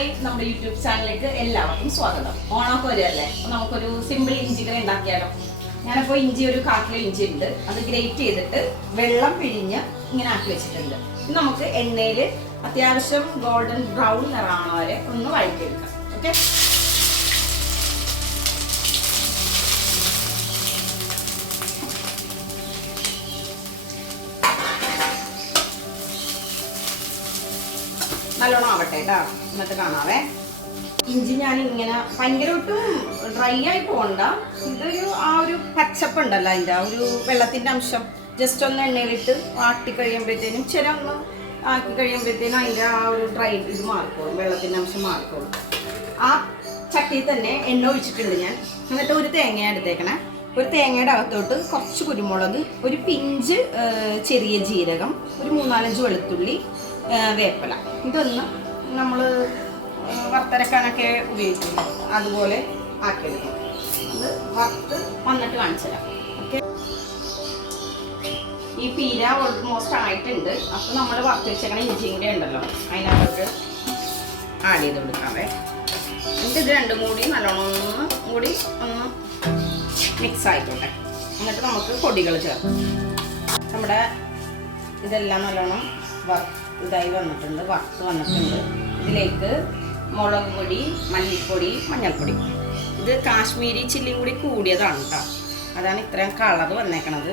Hi നമ്മുടെ YouTube ചാനലിലേക്ക് എല്ലാവർക്കും സ്വാഗതം. ഓണമൊക്കെ വരുമല്ലേ അപ്പോൾ നമുക്കൊരു സിമ്പിൾ ഇഞ്ചി കറി ഉണ്ടാക്കിയാലോ? ഞാനപ്പോൾ ഇഞ്ചി ഒരു കാട്ടിലെ ഇഞ്ചി ഉണ്ട്. അത് ഗ്രേറ്റ് ചെയ്തിട്ട് വെള്ളം പിഴിഞ്ഞ് ഇങ്ങനെ ആക്കി വെച്ചിട്ടുണ്ട്. നമുക്ക് എണ്ണയിൽ അത്യാവശ്യം ഗോൾഡൻ ബ്രൗൺ നിറമാണോ വരെ ഒന്ന് വഴറ്റിയെടുക്കാം. ഓക്കെ നല്ലോണം ആവട്ടെ കേട്ടോ എന്നിട്ട് കാണാവേ. ഇഞ്ചി ഞാൻ ഇങ്ങനെ ഭയങ്കര ഒട്ടും ഡ്രൈ ആയി പോകണ്ട. ഇതൊരു ആ ഒരു പച്ചപ്പ് ഉണ്ടല്ലോ അതിന്റെ ആ ഒരു വെള്ളത്തിന്റെ അംശം. ജസ്റ്റ് ഒന്ന് എണ്ണയിലിട്ട് ആട്ടി കഴിയുമ്പോഴത്തേനും ചില ഒന്ന് ആക്കി കഴിയുമ്പോഴത്തേനും അതിന്റെ ആ ഒരു ഡ്രൈ ഇത് മാറിക്കോളും വെള്ളത്തിന്റെ അംശം മാറിക്കോളും. ആ ചട്ടിയിൽ തന്നെ എണ്ണ ഒഴിച്ചിട്ടുണ്ട് ഞാൻ. എന്നിട്ട് ഒരു തേങ്ങ എടുത്തേക്കണേ. ഒരു തേങ്ങയുടെ അകത്തോട്ട് കുറച്ച് കുരുമുളക് ഒരു പിഞ്ച് ചെറിയ ജീരകം ഒരു മൂന്നാലഞ്ച് വെളുത്തുള്ളി വേപ്പില. ഇതൊന്ന് നമ്മൾ വറുത്തരക്കാനൊക്കെ ഉപയോഗിക്കുന്നു അതുപോലെ ആക്കിയെടുക്കും. അത് വറുത്ത് വന്നിട്ട് കാണിച്ചു തരാം ഓക്കെ? ഈ പീര ഓൾമോസ്റ്റ് ആയിട്ടുണ്ട്. അപ്പോൾ നമ്മൾ വറുത്ത് വെച്ചേക്കണ ഇഞ്ചിയും കൂടെ ഉണ്ടല്ലോ. അതിനകത്തോട്ട് ആഡ് ചെയ്ത് കൊടുക്കാവേ. എന്നിട്ട് ഇത് രണ്ടും കൂടി നല്ലോണം കൂടി ഒന്ന് മിക്സ് ആയിക്കോട്ടെ. എന്നിട്ട് നമുക്ക് പൊടികൾ ചേർക്കാം. നമ്മുടെ ഇതെല്ലാം നല്ലോണം വറുത്ത് ഇതായി വന്നിട്ടുണ്ട് വറുത്ത് വന്നിട്ടുണ്ട്. ഇതിലേക്ക് മുളക് പൊടി മല്ലിപ്പൊടി മഞ്ഞൾപ്പൊടി. ഇത് കാശ്മീരി ചില്ലിയും കൂടി കൂടിയതാണ് കേട്ടോ അതാണ് ഇത്രയും കളർ വന്നേക്കണത്.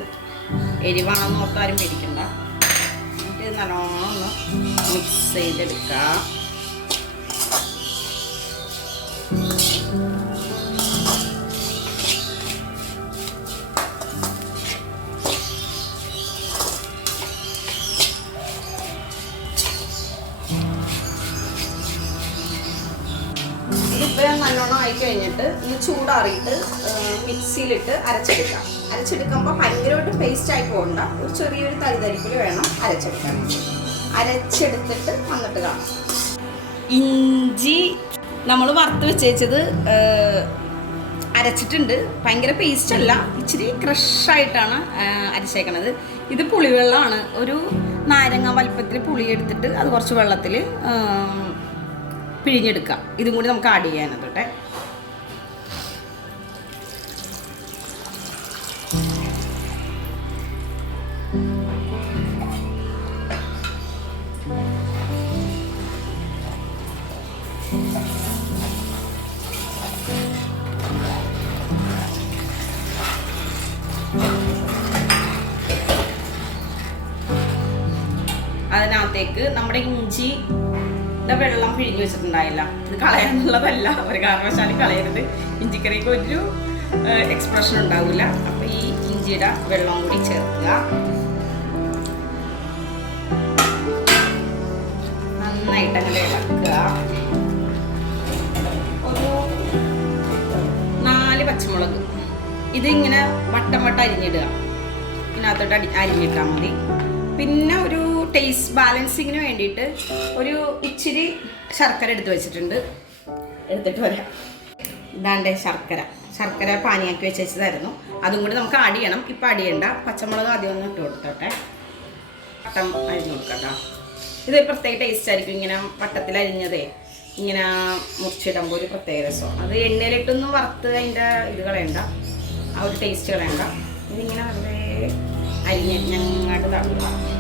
എരിവാണെന്ന് ഓർത്താരും പേടിക്കണ്ട. എന്നിട്ട് നല്ലോണം ഒന്ന് മിക്സ് ചെയ്തെടുക്കുക ആയി കഴിഞ്ഞിട്ട് ഇത് ചൂടാറിയിട്ട് മിക്സിയിലിട്ട് അരച്ചെടുക്കാം. അരച്ചെടുക്കുമ്പോൾ ഭയങ്കരമായിട്ട് പേസ്റ്റ് ആയി പോകണ്ട. ഒരു ചെറിയൊരു തരിതരിപ്പിൽ വേണം അരച്ചെടുക്കാൻ. അരച്ചെടുത്തിട്ട് വന്നിട്ട് കാണാം. ഇഞ്ചി നമ്മൾ വറുത്ത് വെച്ചേച്ചത് അരച്ചിട്ടുണ്ട്. ഭയങ്കര പേസ്റ്റ് അല്ല ഇച്ചിരി ക്രഷായിട്ടാണ് അരച്ചേക്കണത്. ഇത് പുളിവെള്ളമാണ്. ഒരു നാരങ്ങ വലുപ്പത്തിൽ പുളി എടുത്തിട്ട് അത് കുറച്ച് വെള്ളത്തിൽ പിഴിഞ്ഞെടുക്കാം. ഇതും കൂടി നമുക്ക് ആഡ് ചെയ്യാനത്തോട്ടെ അതിനകത്തേക്ക് നമ്മുടെ ഇഞ്ചി വെള്ളം പിഴിഞ്ഞു വെച്ചിട്ടുണ്ടായില്ല. ഇത് കളയാനുള്ളതല്ല. ഒരു കാരണവശാലും കളയരുത്. ഇഞ്ചിക്കറിക്ക് ഒരു എക്സ്പ്രഷൻ ഉണ്ടാവില്ല അപ്പൊ ഈ ഇഞ്ചിയുടെ വെള്ളം കൂടി ചേർക്കുക. നന്നായിട്ട് അങ്ങനെ ഇളക്കുക ഒരു നാല് പച്ചമുളക്. ഇതിങ്ങനെ വട്ടം വട്ടം അരിഞ്ഞിടുക. ഇതിനകത്തോട്ട് അതോട്ട് അരിഞ്ഞിട്ടാൽ മതി. പിന്നെ ഒരു ടേസ്റ്റ് ബാലൻസിങ്ങിന് വേണ്ടിയിട്ട് ഒരു ഇച്ചിരി ശർക്കര എടുത്ത് വെച്ചിട്ടുണ്ട്. എടുത്തിട്ട് വരാം. ഇതാണ്ട് ശർക്കര. ശർക്കര പാനിയാക്കി വെച്ച് വെച്ചതായിരുന്നു. അതും കൂടി നമുക്ക് ആഡ് ചെയ്യണം. ഇപ്പം ആഡ് ചെയ്യണ്ട. പച്ചമുളക് ആദ്യം ഒന്ന് ഇട്ട് കൊടുത്തോട്ടെ. വട്ടം അരിഞ്ഞ് കൊടുക്കട്ടോ. ഇത് പ്രത്യേക ടേസ്റ്റ് ആയിരിക്കും. ഇങ്ങനെ വട്ടത്തിൽ അരിഞ്ഞതേ. ഇങ്ങനെ മുറിച്ചിടുമ്പോൾ ഒരു പ്രത്യേക രസം. അത് എണ്ണയിലിട്ടൊന്നും വറുത്ത് അതിന്റെ ഇത് കളയണ്ട. ആ ഒരു ടേസ്റ്റ് കളയണ്ട. ഇതിങ്ങനെ വെറുതെ അരിഞ്ഞ് ഞങ്ങോട്ട് തള്ളുക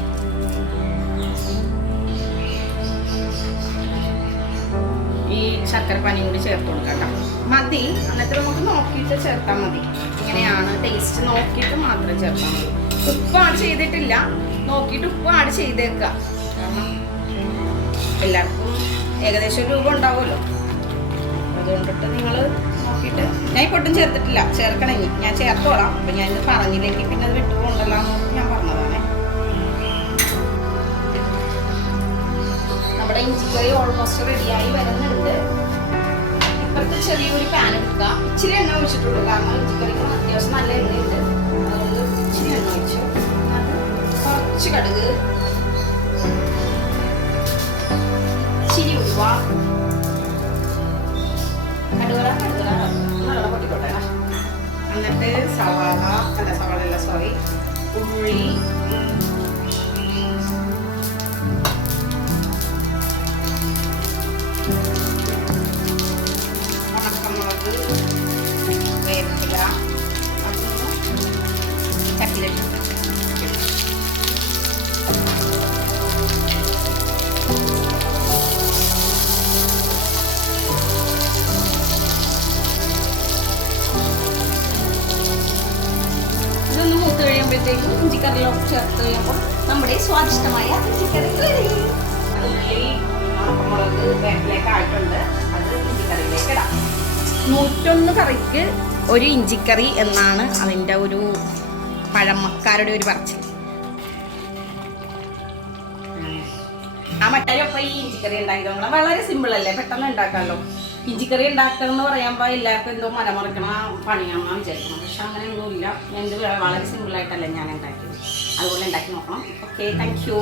ശർക്കരപ്പാനിയും കൂടി ചേർത്ത് കൊടുക്കാം മതി. എന്നിട്ട് നമുക്ക് നോക്കിയിട്ട് ചേർത്താൽ മതി. ഇങ്ങനെയാണ് ടേസ്റ്റ് നോക്കിയിട്ട് മാത്രം ചേർത്താൽ മതി. ഉപ്പ് ആഡ് ചെയ്തിട്ടില്ല. നോക്കിയിട്ട് ഉപ്പ് ആഡ് ചെയ്തേക്കുക. കാരണം എല്ലാവർക്കും ഏകദേശം ഒരു രൂപ ഉണ്ടാവുമല്ലോ. അതുകൊണ്ടിട്ട് നിങ്ങൾ നോക്കിയിട്ട് ഞാൻ ഇപ്പോൾ ഒട്ടും ചേർത്തിട്ടില്ല. ചേർക്കണമെങ്കിൽ ഞാൻ ചേർത്തോളാം. അപ്പം ഞാൻ ഇത് പറഞ്ഞില്ലെങ്കിൽ പിന്നെ അത് വിട്ടുപോകണ്ടല്ലോ എന്ന് ഞാൻ പറഞ്ഞതാണേ. നമ്മുടെ ഇഞ്ചിക്കറി ഓൾമോസ്റ്റ് റെഡിയായി വരുന്നുണ്ട്. ചെറിയൊരു പാൻ എടുക്കുക. ഇച്ചിരി എണ്ണ ഒഴിച്ചിട്ടുള്ളൂ. കാരണം ഇഞ്ചിക്കറിക്ക് അത്യാവശ്യം നല്ല എണ്ണയുണ്ട്. അതുകൊണ്ട് ഇച്ചിരി എണ്ണ ഒഴിച്ചു. കുറച്ച് കടുക്. ഇച്ചിരി ഉപ്പ കടുകറ കടുകറ നല്ല പൊട്ടിക്കോട്ടെ. എന്നിട്ട് സവാള അല്ല സവാള അല്ല സോറി ഉള്ളി. ഇതിലേക്ക് ഇഞ്ചിക്കറിലോട്ട് ചേർത്ത് കഴിയുമ്പോൾ നമ്മുടെ സ്വാദിഷ്ടമായ ഇഞ്ചിക്കറി റെഡി. ഉള്ളി ഉണക്കമുളക് വേപ്പിലേക്ക് ആയിട്ടുണ്ട്. അത് ഇഞ്ചിക്കറിയിലേക്ക് ഇടാം. നൂറ്റൊന്ന് കറിക്ക് ഒരു ഇഞ്ചിക്കറി എന്നാണ് അതിന്റെ ഒരു പഴമക്കാരുടെ ഒരു പറച്ചിൽ. ആ മറ്റേ അപ്പം ഈ ഇഞ്ചിക്കറി ഉണ്ടാക്കിയതോ? വളരെ സിമ്പിൾ അല്ലേ? പെട്ടെന്ന് ഉണ്ടാക്കാമല്ലോ. ഇഞ്ചിക്കറി ഉണ്ടാക്കണം എന്ന് പറയുമ്പോൾ എല്ലാവർക്കും എന്തോ മലമറിക്കണ പണിയാണെന്നാണ് വിചാരിക്കണം പക്ഷെ അങ്ങനെയൊന്നുമില്ല. എന്ത് വളരെ സിമ്പിളായിട്ടല്ലേ ഞാൻ ഉണ്ടാക്കിയത് അതുപോലെ ഉണ്ടാക്കി നോക്കണം. Okay thank you